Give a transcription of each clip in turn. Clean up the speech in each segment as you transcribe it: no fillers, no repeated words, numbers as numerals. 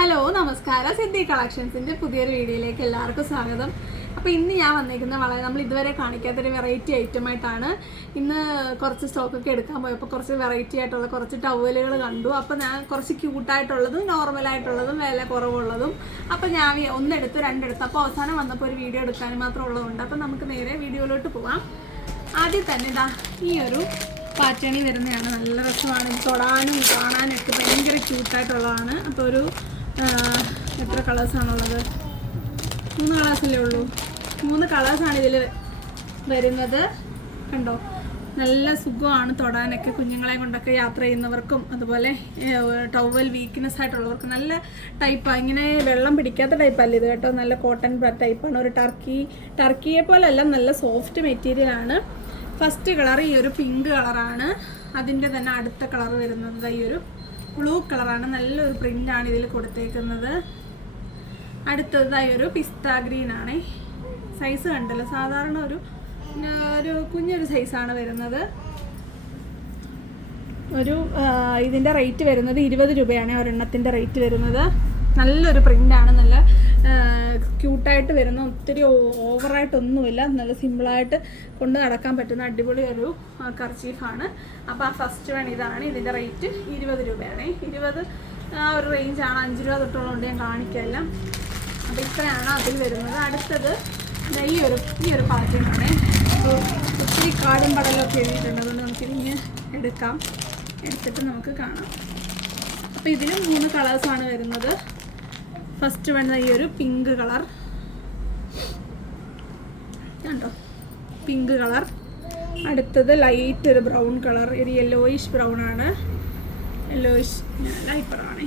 Hello നമസ്കാരം, സിദ്ധി കളക്ഷൻസിൻ്റെ പുതിയൊരു വീഡിയോയിലേക്ക് എല്ലാവർക്കും സ്വാഗതം. അപ്പോൾ ഇന്ന് ഞാൻ വന്നിരിക്കുന്ന നമ്മൾ ഇതുവരെ കാണിക്കാത്തൊരു വെറൈറ്റി ഐറ്റമായിട്ടാണ്. ഇന്ന് കുറച്ച് സ്റ്റോക്കൊക്കെ എടുക്കാൻ പോയപ്പോൾ കുറച്ച് വെറൈറ്റി ആയിട്ടുള്ള കുറച്ച് ടവലുകൾ കണ്ടു. അപ്പോൾ ഞാൻ കുറച്ച് ക്യൂട്ടായിട്ടുള്ളതും നോർമലായിട്ടുള്ളതും വില കുറവുള്ളതും അപ്പോൾ ഞാൻ ഒന്നെടുത്ത് രണ്ടെടുത്ത് അപ്പോൾ അവസാനം വന്നപ്പോൾ ഒരു വീഡിയോ എടുക്കാൻ മാത്രം ഉള്ളതുകൊണ്ട് അപ്പോൾ നമുക്ക് നേരെ വീഡിയോയിലോട്ട് പോവാം. ആദ്യം തന്നെ ഇതാ ഈ ഒരു പാറ്റേണിൽ വരുന്നതാണ്. നല്ല രസമാണ്, തൊടാനും കാണാനൊക്കെ ഭയങ്കര ക്യൂട്ടായിട്ടുള്ളതാണ്. അപ്പോൾ ഒരു എത്ര കളേഴ്സാണുള്ളത്? 3 കളേഴ്സല്ലേ ഉള്ളൂ. 3 കളേഴ്സാണ് ഇതിൽ വരുന്നത്. കണ്ടോ, നല്ല സുഖമാണ് തൊടാനൊക്കെ. കുഞ്ഞുങ്ങളെ കൊണ്ടൊക്കെ യാത്ര ചെയ്യുന്നവർക്കും അതുപോലെ ടവൽ വീക്ക്നെസ് ആയിട്ടുള്ളവർക്കും നല്ല ടൈപ്പാണ്. ഇങ്ങനെ വെള്ളം പിടിക്കാത്ത ടൈപ്പല്ല ഇത് കേട്ടോ, നല്ല കോട്ടൺ ടൈപ്പാണ്. ഒരു ടർക്കിയെ പോലെയല്ല, നല്ല സോഫ്റ്റ് മെറ്റീരിയലാണ്. ഫസ്റ്റ് കളർ ഈ ഒരു പിങ്ക് കളറാണ്. അതിൻ്റെ തന്നെ അടുത്ത കളർ വരുന്നത് ഈ ഒരു ബ്ലൂ കളറാണ്. നല്ലൊരു പ്രിൻ്റാണ് ഇതിൽ കൊടുത്തേക്കുന്നത്. അടുത്തതായി ഒരു പിസ്ത ഗ്രീനാണ്. സൈസ് കണ്ടല്ലോ, സാധാരണ ഒരു കുഞ്ഞൊരു സൈസാണ് വരുന്നത്. ഇതിൻ്റെ റേറ്റ് വരുന്നത് 20 രൂപയാണ് ഒരെണ്ണത്തിൻ്റെ റേറ്റ് വരുന്നത്. നല്ലൊരു പ്രിൻ്റാണ്, നല്ല ക്യൂട്ടായിട്ട് വരുന്ന, ഒത്തിരി ഓവറായിട്ടൊന്നുമില്ല, നല്ല സിമ്പിളായിട്ട് കൊണ്ട് നടക്കാൻ പറ്റുന്ന അടിപൊളി ഒരു കർച്ചീഫാണ്. അപ്പോൾ ആ ഫസ്റ്റ് വൺ ഇതാണ്. ഇതിൻ്റെ റേറ്റ് 20 രൂപയാണ്. 20 ആ ഒരു റേഞ്ചാണ്. 5 രൂപ തൊട്ടുള്ളതുകൊണ്ട് ഞാൻ കാണിക്കല്ല. അപ്പോൾ ഇത്രയാണ് അതിൽ വരുന്നത്. അടുത്തത് ഈ ഒരു പാറ്റേണാണ്. അപ്പോൾ ഒത്തിരി കാടും പടലൊക്കെ എഴുതിയിട്ടുണ്ട്, അതുകൊണ്ട് നമുക്കിതിങ്ങനെ എടുത്തിട്ട് നമുക്ക് കാണാം. അപ്പോൾ ഇതിന് 3 കളേഴ്സാണ് വരുന്നത്. ഫസ്റ്റ് വേണ്ട ഈ ഒരു പിങ്ക് കളർ കണ്ടോ, പിങ്ക് കളർ. അടുത്തത് ലൈറ്റ് ഒരു ബ്രൗൺ കളർ, ഒരു യെല്ലോയിഷ് ബ്രൗൺ ആണ്. ലൈപ്പറാണ്,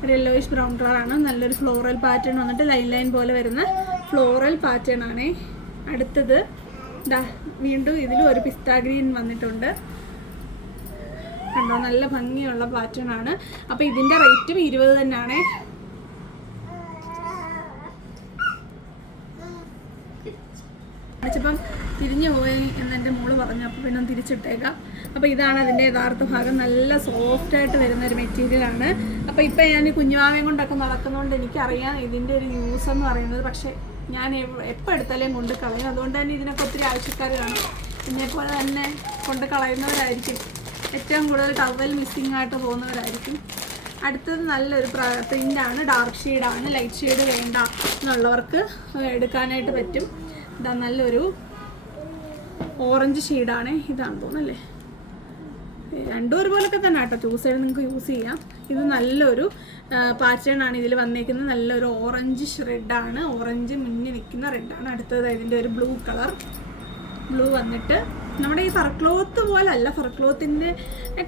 ഒരു യെല്ലോയിഷ് ബ്രൗൺ കളറാണ്. നല്ലൊരു ഫ്ലോറൽ പാറ്റേൺ വന്നിട്ട് ലൈൻ പോലെ വരുന്ന ഫ്ലോറൽ പാറ്റേൺ ആണ്. അടുത്തത് വീണ്ടും ഇതിലും ഒരു പിസ്ത ഗ്രീൻ വന്നിട്ടുണ്ട് കണ്ടോ, നല്ല ഭംഗിയുള്ള പാറ്റേൺ ആണ്. അപ്പോൾ ഇതിൻ്റെ റേറ്റും 20 തന്നെയാണ്. പ്പം തിരിഞ്ഞു പോയി എന്നെൻ്റെ മോള് പറഞ്ഞു, അപ്പോൾ പിന്നെ ഒന്ന് തിരിച്ചിട്ടേക്കാം. അപ്പോൾ ഇതാണ് അതിൻ്റെ യഥാർത്ഥ ഭാഗം. നല്ല സോഫ്റ്റായിട്ട് വരുന്നൊരു മെറ്റീരിയലാണ്. അപ്പോൾ ഇപ്പം ഞാൻ കുഞ്ഞുമാവയും കൊണ്ടൊക്കെ നടക്കുന്നതുകൊണ്ട് എനിക്കറിയാം ഇതിൻ്റെ ഒരു യൂസ് എന്ന് പറയുന്നത്. പക്ഷേ ഞാൻ എപ്പോൾ എടുത്താലും കൊണ്ട് കളയും. അതുകൊണ്ട് തന്നെ ഇതിനൊക്കെ ഒത്തിരി ആവശ്യക്കാർ കാണും. എന്നെപ്പോലെ തന്നെ കൊണ്ട് കളയുന്നവരായിരിക്കും ഏറ്റവും കൂടുതൽ ടവൽ മിസ്സിങ് ആയിട്ട് പോകുന്നവരായിരിക്കും. അടുത്തത് നല്ലൊരു പ്രിൻ്റാണ്, ഡാർക്ക് ഷെയ്ഡാണ്. ലൈറ്റ് ഷെയ്ഡ് വേണ്ട എന്നുള്ളവർക്ക് എടുക്കാനായിട്ട് പറ്റും. ഇതാ നല്ലൊരു ഓറഞ്ച് ഷെയ്ഡാണ്. ഇതാണ് തോന്നുന്നല്ലേ, രണ്ടും ഒരുപോലൊക്കെ തന്നെ കേട്ടോ. ചൂസ് ചെയ്ത് നിങ്ങൾക്ക് യൂസ് ചെയ്യാം. ഇത് നല്ലൊരു പാറ്റേൺ ആണ് ഇതിൽ വന്നിരിക്കുന്നത്. നല്ലൊരു ഓറഞ്ച് റെഡാണ്, ഓറഞ്ച് മുന്നിൽ നിൽക്കുന്ന റെഡാണ്. അടുത്തത് ഇതിൻ്റെ ഒരു ബ്ലൂ കളർ. ബ്ലൂ വന്നിട്ട് നമ്മുടെ ഈ ഫർക്ലോത്ത് പോലല്ല, ഫർക്ലോത്തിൻ്റെ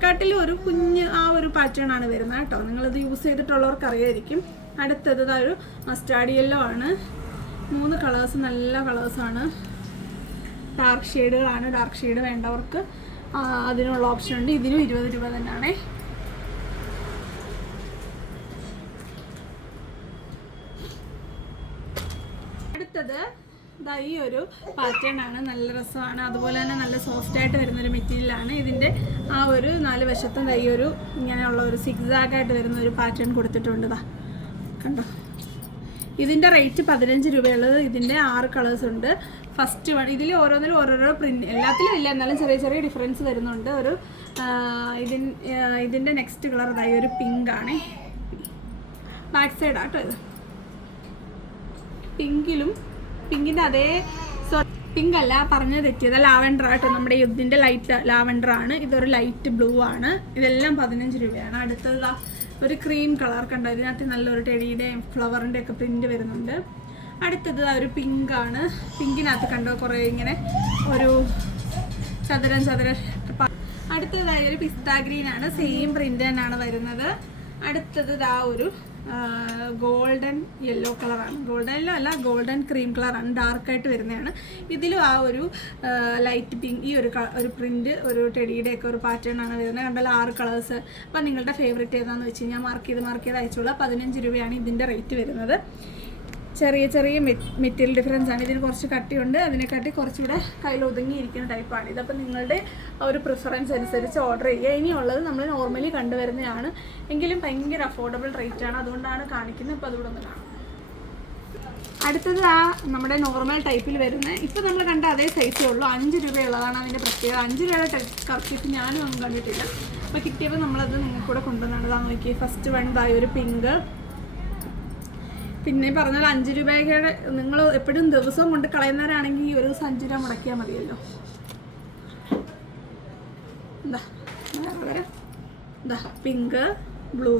കാട്ടിൽ ഒരു കുഞ്ഞ് ആ ഒരു പാറ്റേൺ ആണ് വരുന്നത് കേട്ടോ. നിങ്ങളിത് യൂസ് ചെയ്തിട്ടുള്ളവർക്ക് അറിയായിരിക്കും. അടുത്തത് ഒരു മസ്റ്റാർഡ് യെല്ലോ ആണ്. 3 കളേഴ്സ് നല്ല കളേഴ്സാണ്, ഡാർക്ക് ഷെയ്ഡുകളാണ്. ഡാർക്ക് ഷെയ്ഡ് വേണ്ടവർക്ക് അതിനുള്ള ഓപ്ഷൻ ഉണ്ട്. ഇതിനും 20 രൂപ തന്നെയാണ്. അടുത്തത് ഈ ഒരു പാറ്റേൺ ആണ്. നല്ല രസമാണ്, അതുപോലെ തന്നെ നല്ല സോഫ്റ്റായിട്ട് വരുന്നൊരു മെറ്റീരിയലാണ്. ഇതിൻ്റെ ആ ഒരു 4 വശത്തും ഈ ഒരു ഇങ്ങനെയുള്ള ഒരു സിഗ്സാഗായിട്ട് വരുന്ന ഒരു പാറ്റേൺ കൊടുത്തിട്ടുണ്ട്. കണ്ടോ, ഇതിൻ്റെ റേറ്റ് 15 രൂപയുള്ളത്. ഇതിൻ്റെ 6 കളേഴ്സ് ഉണ്ട്. ഫസ്റ്റ് വൺ ഇതിൽ ഓരോന്നിലും ഓരോരോ പ്രിൻ്റ്, എല്ലാത്തിലും ഇല്ല, എന്നാലും ചെറിയ ചെറിയ ഡിഫറൻസ് വരുന്നുണ്ട്. ഇതിൻ്റെ നെക്സ്റ്റ് കളർ ഒരു പിങ്ക് ആണ്. ബാക്ക് സൈഡാട്ടോ ഇത്. പിങ്കിൻ്റെ അതേ പിങ്ക് അല്ല, പറഞ്ഞത് തെറ്റിയത്, ലാവൻഡർ ആട്ടോ. നമ്മുടെ ഇതിൻ്റെ ലൈറ്റ് ലാവൻഡർ ആണ്. ഇതൊരു ലൈറ്റ് ബ്ലൂ ആണ്. ഇതെല്ലാം 15 രൂപയാണ്. അടുത്തത് ഒരു ക്രീം കളർ കണ്ടോ, ഇതിനകത്ത് നല്ലൊരു ടെഡിയുടെയും ഫ്ലവറിൻ്റെ ഒക്കെ പ്രിൻ്റ് വരുന്നുണ്ട്. അടുത്തത് ഒരു പിങ്ക് ആണ്. പിങ്കിനകത്ത് കണ്ടോ കുറേ ഇങ്ങനെ ഒരു ചതുരം. അടുത്തതായി ഒരു പിസ്ത ഗ്രീൻ ആണ്. സെയിം പ്രിൻ്റ് തന്നെയാണ് വരുന്നത്. അടുത്തത് ഒരു ഗോൾഡൻ യെല്ലോ കളറാണ്. ഗോൾഡൻ യെല്ലോ അല്ല, ഗോൾഡൻ ക്രീം കളറാണ്. ഡാർക്കായിട്ട് വരുന്നതാണ്. ഇതിലും ആ ഒരു ലൈറ്റ് പിങ്ക്, ഈ ഒരു പ്രിൻ്റ്, ഒരു ടെഡിയുടെ ഒക്കെ ഒരു പാറ്റേൺ ആണ് വരുന്നത്. കണ്ടല്ലോ 6 കളേഴ്സ്. അപ്പം നിങ്ങളുടെ ഫേവറേറ്റ് ഏതാണെന്ന് വെച്ച് കഴിഞ്ഞാൽ മാർക്ക് ചെയ്ത് അയച്ചോളാം. 15 രൂപയാണ് ഇതിൻ്റെ റേറ്റ് വരുന്നത്. ചെറിയ ചെറിയ മെറ്റീരിയൽ ഡിഫറൻസ് ആണ്. ഇതിന് കുറച്ച് കട്ടിയുണ്ട്, അതിനെക്കാട്ടി കുറച്ചുകൂടെ കയ്യിൽ ഒതുങ്ങിയിരിക്കുന്ന ടൈപ്പാണ് ഇത്. അപ്പോൾ നിങ്ങളുടെ ഒരു പ്രിഫറൻസ് അനുസരിച്ച് ഓർഡർ ചെയ്യുക. ഇനിയുള്ളത് നമ്മൾ നോർമലി കണ്ടുവരുന്നതാണ്, എങ്കിലും ഭയങ്കര അഫോർഡബിൾ റേറ്റ് ആണ്, അതുകൊണ്ടാണ് കാണിക്കുന്നത്. ഇപ്പോൾ അതുകൂടെ ഒന്ന് കാണാം. അടുത്തത് നമ്മുടെ നോർമൽ ടൈപ്പിൽ വരുന്ന, ഇപ്പോൾ നമ്മൾ കണ്ട അതേ സൈസേ ഉള്ളൂ, 5 രൂപയുള്ളതാണ് അതിൻ്റെ പ്രത്യേകത. 5 രൂപയുടെ കർച്ചീഫ് ഞാനും ഒന്നും കണ്ടിട്ടില്ല. അപ്പോൾ കിട്ടിയപ്പോൾ നമ്മളത് നിങ്ങൾക്ക് കൂടെ കൊണ്ടുവന്നാണ്. ഇതാ നോക്കി, ഫസ്റ്റ് വൺ ഇതായി ഒരു പിങ്ക്. പിന്നെ പറഞ്ഞാൽ 5 രൂപയുടെ നിങ്ങൾ എപ്പോഴും ദിവസവും കൊണ്ട് കളയുന്നവരാണെങ്കിൽ ഈ ഒരു ദിവസം 5 രൂപ മുടക്കിയാൽ മതിയല്ലോ. എന്താ പിങ്ക്, ബ്ലൂ.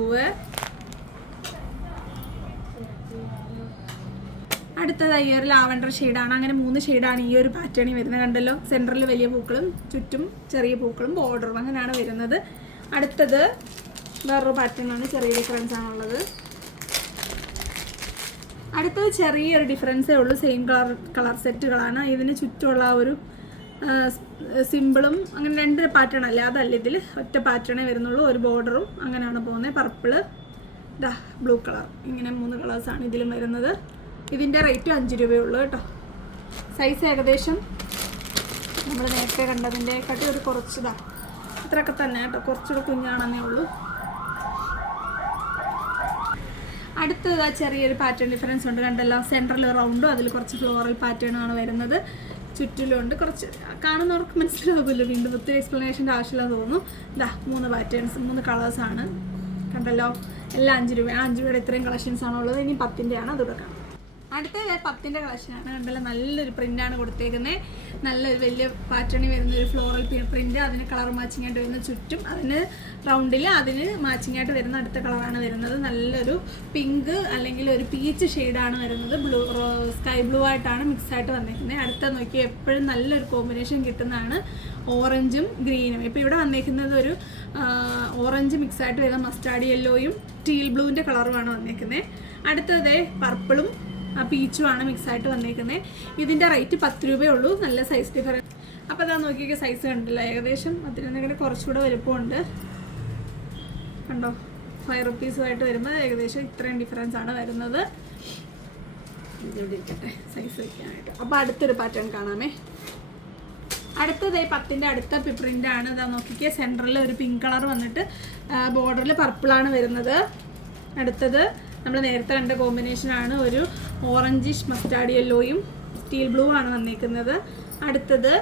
അടുത്തത് ഈ ഒരു ലാവൻഡർ ഷെയ്ഡാണ്. അങ്ങനെ 3 ഷെയ്ഡാണ് ഈ ഒരു പാറ്റേണിൽ വരുന്നത്. കണ്ടല്ലോ, സെൻറ്ററിൽ വലിയ പൂക്കളും ചുറ്റും ചെറിയ പൂക്കളും ബോർഡറും അങ്ങനെയാണ് വരുന്നത്. അടുത്തത് വേറൊരു പാറ്റേണാണ്, ചെറിയ ഡിഫറൻസ് ആണുള്ളത്. അടുത്തത് ചെറിയൊരു ഡിഫറൻസേ ഉള്ളൂ, സെയിം കളർ സെറ്റുകളാണ്. ഇതിന് ചുറ്റുമുള്ള ഒരു സിമ്പിളും അങ്ങനെ 2 പാറ്റേൺ അല്ലേ, അതല്ല ഇതിൽ ഒറ്റ പാറ്റേണേ വരുന്നുള്ളൂ, ഒരു ബോർഡറും അങ്ങനെയാണ് പോകുന്നത്. പർപ്പിള്, ബ്ലൂ കളർ, ഇങ്ങനെ 3 കളേഴ്സാണ് ഇതിലും വരുന്നത്. ഇതിൻ്റെ റേറ്റ് 5 രൂപയുള്ളൂ കേട്ടോ. സൈസ് ഏകദേശം നമ്മൾ നേരത്തെ കണ്ടതിൻ്റെ കാട്ടി ഒരു കുറച്ചതാ, ഇത്രയൊക്കെ തന്നെ കേട്ടോ, കുറച്ചുകൂടെ കുഞ്ഞാണെന്നേ ഉള്ളൂ. അടുത്തത് ചെറിയൊരു പാറ്റേൺ ഡിഫറൻസ് ഉണ്ട്, കണ്ടല്ലോ, സെൻട്രൽ റൗണ്ടും അതിൽ കുറച്ച് ഫ്ലോറൽ പാറ്റേൺ ആണ് വരുന്നത്. ചുറ്റിലുണ്ട്, കുറച്ച് കാണുന്നവർക്ക് മനസ്സിലാവില്ല, വീണ്ടും ഒത്തിരി എക്സ്പ്ലനേഷൻ്റെ ആവശ്യമില്ലെന്ന് തോന്നുന്നു. 3 പാറ്റേൺസ്, 3 കളേഴ്സാണ്, കണ്ടല്ലോ. എല്ലാം 5 രൂപ. 5 രൂപയുടെ ഇത്രയും കളക്ഷൻസാണ് ഉള്ളത്. ഇനി 10-ൻ്റെയാണ്, അതുകൂടെ കാണാം. അടുത്തത് 10-ൻ്റെ കളക്ഷനാണ്. കണ്ടല്ലോ, നല്ലൊരു പ്രിൻ്റാണ് കൊടുത്തേക്കുന്നത്. നല്ലൊരു വലിയ പാറ്റേണിൽ വരുന്ന ഒരു ഫ്ലോറൽ പ്രിൻ്റ്, അതിന് കളർ മാച്ചിങ് ആയിട്ട് വരുന്ന ചുറ്റും, അതിന് റൗണ്ടിൽ അതിന് മാച്ചിങ് ആയിട്ട് വരുന്ന അടുത്ത കളറാണ് വരുന്നത്. നല്ലൊരു പിങ്ക് അല്ലെങ്കിൽ ഒരു പീച്ച് ഷെയ്ഡാണ് വരുന്നത്. സ്കൈ ബ്ലൂ ആയിട്ടാണ് മിക്സായിട്ട് വന്നേക്കുന്നത്. അടുത്ത നോക്കി എപ്പോഴും നല്ലൊരു കോമ്പിനേഷൻ കിട്ടുന്നതാണ് ഓറഞ്ചും ഗ്രീനും. ഇപ്പോൾ ഇവിടെ വന്നേക്കുന്നത് ഒരു ഓറഞ്ച് മിക്സായിട്ട് വരുന്ന മസ്റ്റാർഡ് യെല്ലോയും ടീൽ ബ്ലൂവിൻ്റെ കളറുമാണ് വന്നേക്കുന്നത്. അടുത്തത് പർപ്പിളും പീച്ചുമാണ് മിക്സായിട്ട് വന്നേക്കുന്നത്. ഇതിൻ്റെ റേറ്റ് 10 രൂപയുള്ളൂ. നല്ല സൈസ് ഡിഫറൻസ്. അപ്പോൾ അതാ നോക്കിയൊക്കെ സൈസ് കണ്ടില്ല, ഏകദേശം അതിനൊക്കെ കുറച്ചുകൂടെ വലുപ്പമുണ്ട്. കണ്ടോ, 5 റുപ്പീസുമായിട്ട് വരുമ്പോൾ ഏകദേശം ഇത്രയും ഡിഫറൻസ് ആണ് വരുന്നത്. ഇതിവിടെ ഇരിക്കട്ടെ സൈസ് വയ്ക്കാനായിട്ട്. അപ്പോൾ അടുത്തൊരു പാറ്റേൺ കാണാമേ. അടുത്തത് 10-ൻ്റെ അടുത്ത പ്രിൻ്റാണ്. ഇതാ നോക്കിക്കേ, സെൻറ്ററിൽ ഒരു പിങ്ക് കളർ വന്നിട്ട് ബോർഡറിൽ പർപ്പിളാണ് വരുന്നത്. അടുത്തത് നമ്മൾ നേരത്തെ കണ്ട കോമ്പിനേഷനാണ്, ഒരു ഓറഞ്ചിഷ് മസ്റ്റാർഡ് യെല്ലോയും സ്റ്റീൽ ബ്ലൂ ആണ് വന്നിരിക്കുന്നത്. അടുത്തത്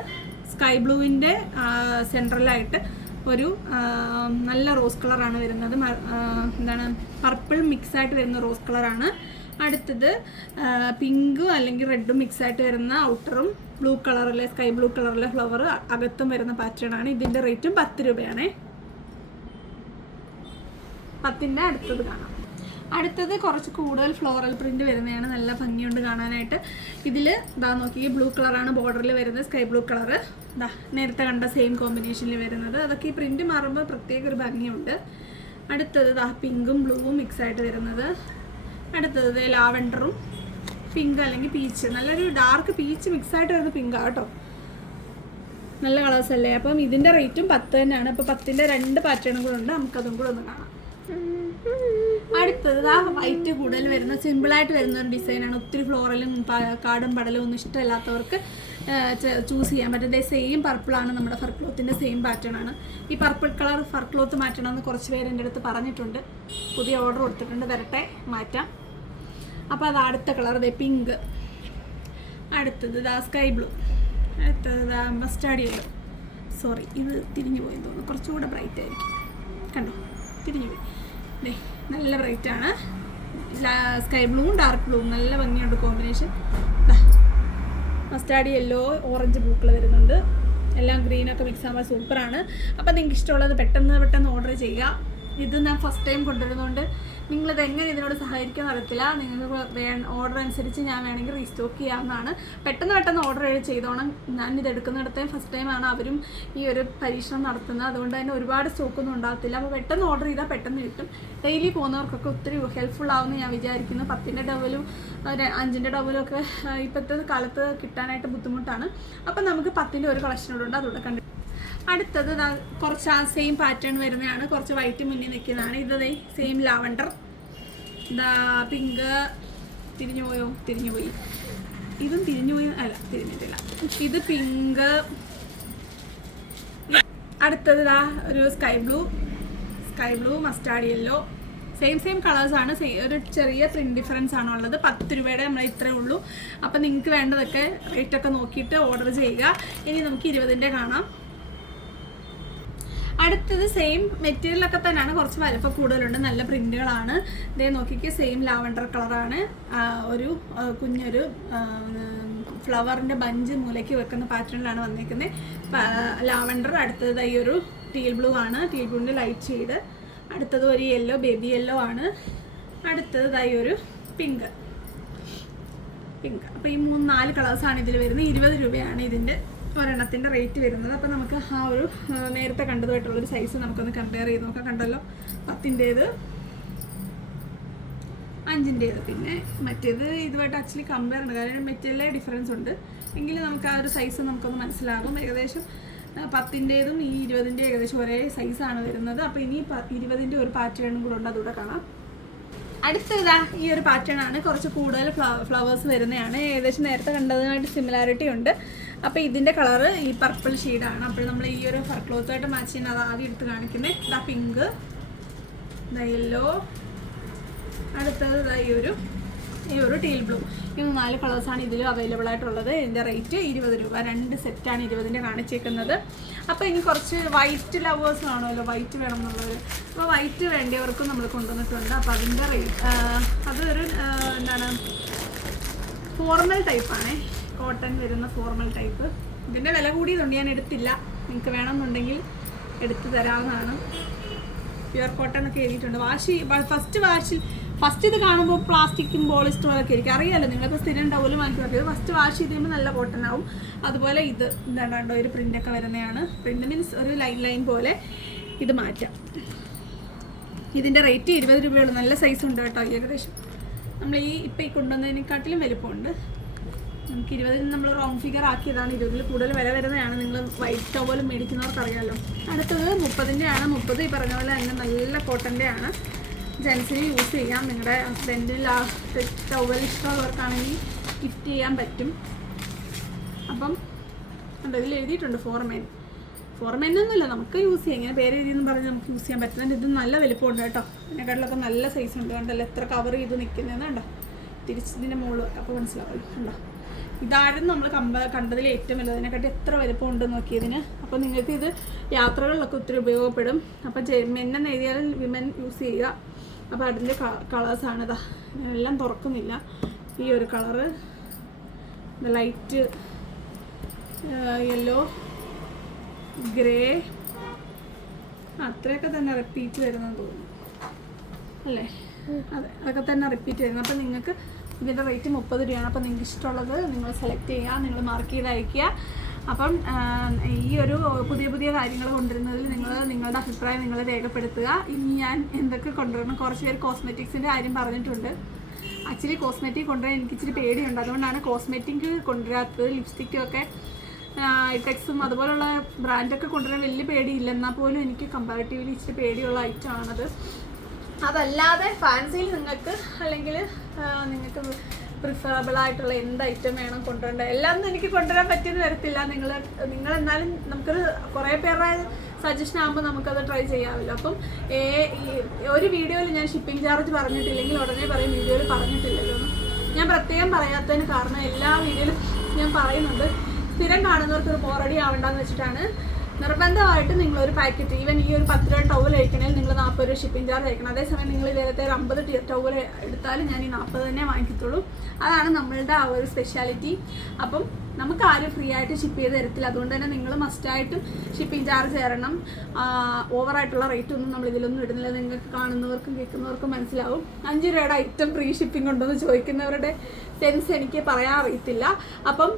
സ്കൈ ബ്ലൂവിൻ്റെ സെൻട്രലായിട്ട് ഒരു നല്ല റോസ് കളറാണ് വരുന്നത്. എന്താണ്, പർപ്പിൾ മിക്സായിട്ട് വരുന്ന റോസ് കളറാണ്. അടുത്തത് പിങ്കും അല്ലെങ്കിൽ റെഡും മിക്സായിട്ട് വരുന്ന ഔട്ടറും ബ്ലൂ കളറിലെ സ്കൈ ബ്ലൂ കളറിലെ ഫ്ലവർ അകത്തും വരുന്ന പാറ്റേൺ ആണ്. ഇതിൻ്റെ റേറ്റും 10 രൂപയാണേ. 10-ൻ്റെ അടുത്തത് കാണാം. അടുത്തത് കുറച്ച് കൂടുതൽ ഫ്ലോറൽ പ്രിൻറ്റ് വരുന്നതാണ്, നല്ല ഭംഗിയുണ്ട് കാണാനായിട്ട്. ഇതിൽ നോക്കി, ബ്ലൂ കളറാണ് ബോർഡറിൽ വരുന്നത്, സ്കൈ ബ്ലൂ കളറ്. നേരത്തെ കണ്ട സെയിം കോമ്പിനേഷനിൽ വരുന്നത്. അതൊക്കെ ഈ പ്രിൻറ്റ് മാറുമ്പോൾ പ്രത്യേക ഒരു ഭംഗിയുണ്ട്. അടുത്തത് പിങ്കും ബ്ലൂവും മിക്സായിട്ട് വരുന്നത്. അടുത്തത് ലാവൻഡറും പിങ്ക് അല്ലെങ്കിൽ പീച്ച്, നല്ലൊരു ഡാർക്ക് പീച്ച് മിക്സായിട്ട് വരുന്ന പിങ്കാണ് കേട്ടോ. നല്ല കളേഴ്സ് അല്ലേ. അപ്പം ഇതിൻ്റെ റേറ്റും 10 തന്നെയാണ്. അപ്പോൾ 10-ൻ്റെ 2 പാറ്റേണും കൂടെ ഉണ്ട്, നമുക്കതും കൂടെ ഒന്ന് കാണാം. അടുത്തത് വൈറ്റ് കൂടുതൽ വരുന്ന സിമ്പിളായിട്ട് വരുന്ന ഒരു ഡിസൈനാണ്. ഒത്തിരി ഫ്ലോറലും കാടും പടലും ഒന്നും ഇഷ്ടമല്ലാത്തവർക്ക് ചൂസ് ചെയ്യാൻ പറ്റും. സെയിം പർപ്പിളാണ്, നമ്മുടെ ഫർ ക്ലോത്തിൻ്റെ സെയിം പാറ്റേൺ ആണ്. ഈ പർപ്പിൾ കളർ ഫർ ക്ലോത്ത് മാറ്റണമെന്ന് കുറച്ച് പേര് എൻ്റെ അടുത്ത് പറഞ്ഞിട്ടുണ്ട്. പുതിയ ഓർഡർ കൊടുത്തിട്ടുണ്ട്, വരട്ടെ മാറ്റാം. അപ്പോൾ അത് അടുത്ത കളർ പിങ്ക്. അടുത്തത് സ്കൈ ബ്ലൂ. അടുത്തത് മസ്റ്റാർഡ് യെല്ലോ. സോറി, ഇത് തിരിഞ്ഞു പോയെന്ന് തോന്നുന്നു, കുറച്ചുകൂടെ ബ്രൈറ്റ് ആയിരിക്കും. കണ്ടോ, തിരിഞ്ഞു പോയി. നല്ല ബ്രൈറ്റാണ്. സ്കൈ ബ്ലൂവും ഡാർക്ക് ബ്ലൂവും നല്ല ഭംഗിയുണ്ട് കോമ്പിനേഷൻ. മസ്റ്റാർഡ് യെല്ലോ ഓറഞ്ച് പൂക്കൾ വരുന്നുണ്ട്. എല്ലാം ഗ്രീനൊക്കെ മിക്സ് ആകുമ്പോൾ സൂപ്പറാണ്. അപ്പോൾ നിങ്ങൾക്ക് ഇഷ്ടമുള്ളത് പെട്ടെന്ന് ഓർഡർ ചെയ്യുക. ഇത് ഞാൻ ഫസ്റ്റ് ടൈം കൊണ്ടുവരുന്നതുകൊണ്ട് നിങ്ങളിത് എങ്ങനെ ഇതിനോട് സഹകരിക്കുമെന്ന് അറിയത്തില്ല. നിങ്ങൾക്ക് ഓർഡർ അനുസരിച്ച് ഞാൻ വേണമെങ്കിൽ റീസ്റ്റോക്ക് ചെയ്യാവുന്നതാണ്. പെട്ടെന്ന് ഓർഡർ ചെയ്തോണം. ഞാനിത് എടുക്കുന്നിടത്തേയും ഫസ്റ്റ് ടൈമാണ് അവരും ഈ ഒരു പരീക്ഷണം നടത്തുന്നത്. അതുകൊണ്ട് തന്നെ ഒരുപാട് സ്റ്റോക്കൊന്നും ഉണ്ടാകത്തില്ല. അപ്പോൾ പെട്ടെന്ന് ഓർഡർ ചെയ്താൽ പെട്ടെന്ന് കിട്ടും. ഡെയിലി പോകുന്നവർക്കൊക്കെ ഒത്തിരി ഹെൽപ്ഫുൾ ആവുമെന്ന് ഞാൻ വിചാരിക്കുന്നു. 10-ൻ്റെ ഡബലും 5-ൻ്റെ ഡബലും ഒക്കെ ഇപ്പോഴത്തെ കാലത്ത് കിട്ടാനായിട്ട് ബുദ്ധിമുട്ടാണ്. അപ്പം നമുക്ക് 10-ൻ്റെ ഒരു കളക്ഷനോടുണ്ട്, അതുകൂടെ കണ്ടു. അടുത്തത് കുറച്ച് സെയിം പാറ്റേൺ വരുന്നതാണ്, കുറച്ച് വൈറ്റ് മുന്നിൽ നിൽക്കുന്നതാണ്. ഇത് സെയിം ലാവൻഡർ, പിങ്ക്, തിരിഞ്ഞു പോയോ? തിരിഞ്ഞു പോയി. ഇതും തിരിഞ്ഞു പോയി, അല്ല തിരിഞ്ഞിട്ടില്ല. ഇത് പിങ്ക്. അടുത്തത് ഒരു sky blue, mustard yellow. Same കളേഴ്സാണ്. ഒരു ചെറിയ പ്രിന്റ് ഡിഫറൻസ് ആണ് ഉള്ളത്. 10 രൂപയുടെ നമ്മൾ ഇത്രേ ഉള്ളൂ. അപ്പം നിങ്ങൾക്ക് വേണ്ടതൊക്കെ റേറ്റൊക്കെ നോക്കിയിട്ട് ഓർഡർ ചെയ്യുക. ഇനി നമുക്ക് 20ൻ്റെ കാണാം. അടുത്തത് സെയിം മെറ്റീരിയലൊക്കെ തന്നെയാണ്, കുറച്ച് വലുപ്പം കൂടുതലുണ്ട്, നല്ല പ്രിന്റുകളാണ്. ഇതേ നോക്കിക്ക്, സെയിം ലാവൻഡർ കളറാണ്. ഒരു കുഞ്ഞൊരു ഫ്ലവറിൻ്റെ ബഞ്ച് മൂലയ്ക്ക് വെക്കുന്ന പാറ്റേണിലാണ് വന്നിരിക്കുന്നത്. ലാവൻഡർ. അടുത്തത് ഈ ഒരു ടീൽ ബ്ലൂ ആണ്, ടീൽ ബ്ലൂവിൻ്റെ ലൈറ്റ് ഷെയ്ഡ്. അടുത്തത് ഒരു യെല്ലോ, ബേബി യെല്ലോ ആണ്. അടുത്തത് ഈ ഒരു പിങ്ക്. അപ്പോൾ ഈ 4 കളേഴ്സാണ് ഇതിൽ വരുന്നത്. 20 രൂപയാണ് ഇതിൻ്റെ ഒരെണ്ണത്തിൻ്റെ റേറ്റ് വരുന്നത്. അപ്പോൾ നമുക്ക് ആ ഒരു നേരത്തെ കണ്ടതുമായിട്ടുള്ളൊരു സൈസ് നമുക്കൊന്ന് കമ്പയർ ചെയ്ത് നോക്കാം. കണ്ടല്ലോ, 10ൻ്റേത്, 5ൻ്റേത്. പിന്നെ മറ്റേത് ഇതുമായിട്ട് ആക്ച്വലി കമ്പയർ ഉണ്ട്, കാരണം മെറ്റീരിയലേ ഡിഫറൻസ് ഉണ്ട്. എങ്കിലും നമുക്ക് ആ ഒരു സൈസ് നമുക്കൊന്ന് മനസ്സിലാകും. ഏകദേശം 10ൻ്റേതും ഈ 20ൻ്റെ ഏകദേശം ഒരേ സൈസാണ് വരുന്നത്. അപ്പോൾ ഇനി 20ൻ്റെ ഒരു പാറ്റേണും കൂടെ ഉണ്ട്, അതുകൂടെ കാണാം. അടുത്തതാ ഈ ഒരു പാറ്റേൺ ആണ്. കുറച്ച് കൂടുതൽ ഫ്ലവേഴ്സ് വരുന്നതാണ്. ഏകദേശം നേരത്തെ കണ്ടതുമായിട്ട് സിമിലാരിറ്റി ഉണ്ട്. അപ്പോൾ ഇതിൻ്റെ കളറ് ഈ പർപ്പിൾ ഷെയ്ഡാണ്. അപ്പോൾ നമ്മൾ ഈ ഒരു ഫർ ക്ലോത്തുമായിട്ട് മാച്ച് ചെയ്യുന്ന അത് ആദ്യം എടുത്ത് കാണിക്കുന്നത്. ഇതാ പിങ്ക്, ഇതാ യെല്ലോ, അടുത്തത് ഇതാ ഈ ഒരു ടീൽ ബ്ലൂ. ഈ 4 കളേഴ്സാണ് ഇതിൽ അവൈലബിൾ ആയിട്ടുള്ളത്. ഇതിൻ്റെ റേറ്റ് 20 രൂപ. 2 സെറ്റാണ് 20ൻ്റെ കാണിച്ചേക്കുന്നത്. അപ്പോൾ ഇനി കുറച്ച് വൈറ്റ് ലവേഴ്സ് ആണല്ലോ, വൈറ്റ് വേണം എന്നുള്ളത്. അപ്പോൾ വൈറ്റ് വേണ്ടിയവർക്കും നമ്മൾ കൊണ്ടുവന്നിട്ടുണ്ട്. അപ്പോൾ അതിൻ്റെ റേറ്റ് അതൊരു എന്താണ്, ഫോർമൽ ടൈപ്പാണേ, കോട്ടൺ വരുന്ന ഫോർമൽ ടൈപ്പ്. ഇതിൻ്റെ വില കൂടിയതുകൊണ്ട് ഞാൻ എടുത്തില്ല. നിങ്ങൾക്ക് വേണമെന്നുണ്ടെങ്കിൽ എടുത്ത് തരാവുന്നതാണ്. പ്യുവർ കോട്ടൺ ഒക്കെ എഴുതിയിട്ടുണ്ട്. ഫസ്റ്റ് ഇത് കാണുമ്പോൾ പ്ലാസ്റ്റിക്കും പോളിസ്റ്ററും ഒക്കെ ആയിരിക്കും, അറിയാമല്ലോ നിങ്ങളിപ്പോൾ സ്ഥിരം ടവല് വാങ്ങിക്കുന്നത്. ഫസ്റ്റ് വാഷ് ചെയ്ത് കഴിയുമ്പോൾ നല്ല കോട്ടൺ ആവും. അതുപോലെ ഇത് എന്താണ്ടോ ഒരു പ്രിൻ്റൊക്കെ വരുന്നതാണ്. പ്രിൻ്റ് മീൻസ് ഒരു ലൈൻ പോലെ. ഇത് മാറ്റാം. ഇതിൻ്റെ റേറ്റ് 20 രൂപയുള്ളൂ. നല്ല സൈസ് ഉണ്ട് കേട്ടോ. ഏകദേശം നമ്മൾ ഇപ്പോൾ ഈ കൊണ്ടുവന്നതിനെക്കാട്ടിലും വലുപ്പമുണ്ട്. നമുക്ക് 20 നമ്മൾ റൗണ്ട് ഫിഗർ ആക്കിയതാണ്. 20 കൂടുതൽ വില വരുന്നതാണ്. നിങ്ങൾ വൈറ്റ് ടവൽ മേടിക്കുന്നവർക്ക് അറിയാമല്ലോ. അടുത്തത് 30ൻ്റെ ആണ്. 30 ഈ പറഞ്ഞ പോലെ തന്നെ നല്ല കോട്ടൻ്റെ ആണ്. ജെൻസിന് യൂസ് ചെയ്യാം. നിങ്ങളുടെ ഹസ്ബൻഡിൽ ആ ടവൽ ഇഷ്ടമുള്ളവർക്കാണെങ്കിൽ ഗിഫ്റ്റ് ചെയ്യാൻ പറ്റും. അപ്പം ഇതിൽ എഴുതിയിട്ടുണ്ട് ഫോർമെന്നൊന്നുമില്ല, നമുക്ക് യൂസ് ചെയ്യാം. ഇങ്ങനെ പേര് എഴുതിയെന്ന് പറഞ്ഞ് നമുക്ക് യൂസ് ചെയ്യാൻ പറ്റുന്നുണ്ട്. ഇത് നല്ല വലിപ്പമുണ്ട് കേട്ടോ. ഇതിനെക്കാട്ടിലൊക്കെ നല്ല സൈസ് ഉണ്ട്. കണ്ടല്ലോ എത്ര കവർ ചെയ്ത് നിൽക്കുന്നതെന്ന് കണ്ടോ. തിരിച്ചതിൻ്റെ മുകളിൽ അപ്പോൾ മനസ്സിലാവും. കണ്ടോ, ഇതായിരുന്നു നമ്മൾ കണ്ടതിൽ ഏറ്റവും വലുത്. അതിനെക്കാട്ടി എത്ര വലുപ്പം ഉണ്ടെന്ന് നോക്കിയതിന്. അപ്പോൾ നിങ്ങൾക്ക് ഇത് യാത്രകളിലൊക്കെ ഒത്തിരി ഉപയോഗപ്പെടും. അപ്പോൾ മെന്നെന്ന് എഴുതിയാൽ വിമൻ യൂസ് ചെയ്യുക. അപ്പോൾ അതിൻ്റെ കളേഴ്സാണ് ഇതാ. എല്ലാം തുറക്കുന്നില്ല. ഈ ഒരു കളറ്, ലൈറ്റ് യെല്ലോ, ഗ്രേ, അത്രയൊക്കെ തന്നെ റിപ്പീറ്റ് വരുന്നതെന്ന് തോന്നുന്നു അല്ലേ? അതെ, അതൊക്കെ തന്നെ റിപ്പീറ്റ് വരുന്നത്. അപ്പോൾ നിങ്ങൾക്ക് ഇതിൻ്റെ റേറ്റ് 30 രൂപയാണ്. അപ്പോൾ നിങ്ങൾക്ക് ഇഷ്ടമുള്ളത് നിങ്ങൾ സെലക്ട് ചെയ്യുക, നിങ്ങൾ മാർക്ക് ചെയ്ത് അയയ്ക്കുക. അപ്പം ഈ ഒരു പുതിയ കാര്യങ്ങൾ കൊണ്ടുവരുന്നതിൽ നിങ്ങളുടെ അഭിപ്രായം നിങ്ങൾ രേഖപ്പെടുത്തുക. ഇനി ഞാൻ എന്തൊക്കെ കൊണ്ടുവരണം, കുറച്ച് പേര് കോസ്മെറ്റിക്സിൻ്റെ കാര്യം പറഞ്ഞിട്ടുണ്ട്. ആക്ച്വലി കോസ്മെറ്റിക് കൊണ്ടുവരാൻ എനിക്ക് ഇച്ചിരി പേടിയുണ്ട്. അതുകൊണ്ടാണ് കോസ്മെറ്റിക് കൊണ്ടുവരാത്തത്. ലിപ്സ്റ്റിക്കും ഒക്കെ ഐടെക്സും അതുപോലുള്ള ബ്രാൻഡൊക്കെ കൊണ്ടുവരാൻ വലിയ പേടിയില്ല. എന്നാൽ പോലും എനിക്ക് കമ്പാരിറ്റീവ്ലി ഇച്ചിരി പേടിയുള്ള ഐറ്റമാണത്. അതല്ലാതെ ഫാൻസിയിൽ നിങ്ങൾക്ക് അല്ലെങ്കിൽ നിങ്ങൾക്ക് പ്രിഫറബിൾ ആയിട്ടുള്ള എന്ത് ഐറ്റം വേണം കൊണ്ടുവരേണ്ടത്, എല്ലാം ഒന്നും എനിക്ക് കൊണ്ടുവരാൻ പറ്റിയെന്ന് വരത്തില്ല. നിങ്ങളെന്നാലും നമുക്കത് കുറേ പേരുടെ സജഷൻ ആകുമ്പോൾ നമുക്കത് ട്രൈ ചെയ്യാമല്ലോ. അപ്പം ഒരു വീഡിയോയിൽ ഞാൻ ഷിപ്പിംഗ് ചാർജ് പറഞ്ഞിട്ടില്ലെങ്കിൽ ഉടനെ പറയും വീഡിയോയിൽ പറഞ്ഞിട്ടില്ലല്ലോ എന്ന്. ഞാൻ പ്രത്യേകം പറയാത്തതിന് കാരണം എല്ലാ വീഡിയോയിലും ഞാൻ പറയുന്നുണ്ട്. സ്ഥിരം കാണുന്നവർക്ക് ഒരു ബോറടി ആവണ്ടെന്ന് വെച്ചിട്ടാണ്. നിർബന്ധമായിട്ട് നിങ്ങളൊരു പാക്കറ്റ്, ഈവൻ ഈ ഒരു 10 രൂപ ടവൽ അയക്കണമെങ്കിൽ നിങ്ങൾ 40 രൂപ ഷിപ്പിംഗ് ചാർജ് അയക്കണം. അതേസമയം നിങ്ങൾ ഇതേത്തെ ഒരു 50 ടവൽ എടുത്താലും ഞാൻ ഈ 40 തന്നെ വാങ്ങിക്കത്തുള്ളൂ. അതാണ് നമ്മളുടെ ആ ഒരു സ്പെഷ്യാലിറ്റി. അപ്പം നമുക്ക് ആരും ഫ്രീ ആയിട്ട് ഷിപ്പ് ചെയ്ത് തരത്തില്ല. അതുകൊണ്ട് തന്നെ നിങ്ങൾ മസ്റ്റായിട്ടും ഷിപ്പിംഗ് ചാർജ് തരണം. ഓവറായിട്ടുള്ള റേറ്റ് ഒന്നും നമ്മൾ ഇതിലൊന്നും ഇടുന്നില്ല. നിങ്ങൾക്ക് കാണുന്നവർക്കും കേൾക്കുന്നവർക്കും മനസ്സിലാവും. 5 രൂപയുടെ ഐറ്റം ഫ്രീ ഷിപ്പിംഗ് ഉണ്ടോ എന്ന് ചോദിക്കുന്നവരുടെ സെൻസ് എനിക്ക് പറയാൻ അറിയത്തില്ല. അപ്പം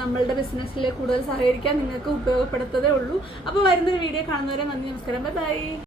നമ്മളുടെ ബിസിനസ്സിൽ കൂടുതൽ സഹകരിക്കാൻ നിങ്ങൾക്ക് ഉപയോഗപ്പെടുത്തതേ ഉള്ളൂ. അപ്പോൾ വരുന്നൊരു വീഡിയോ കാണുന്നവരെ നന്ദി, നമസ്കാരം, ബൈ.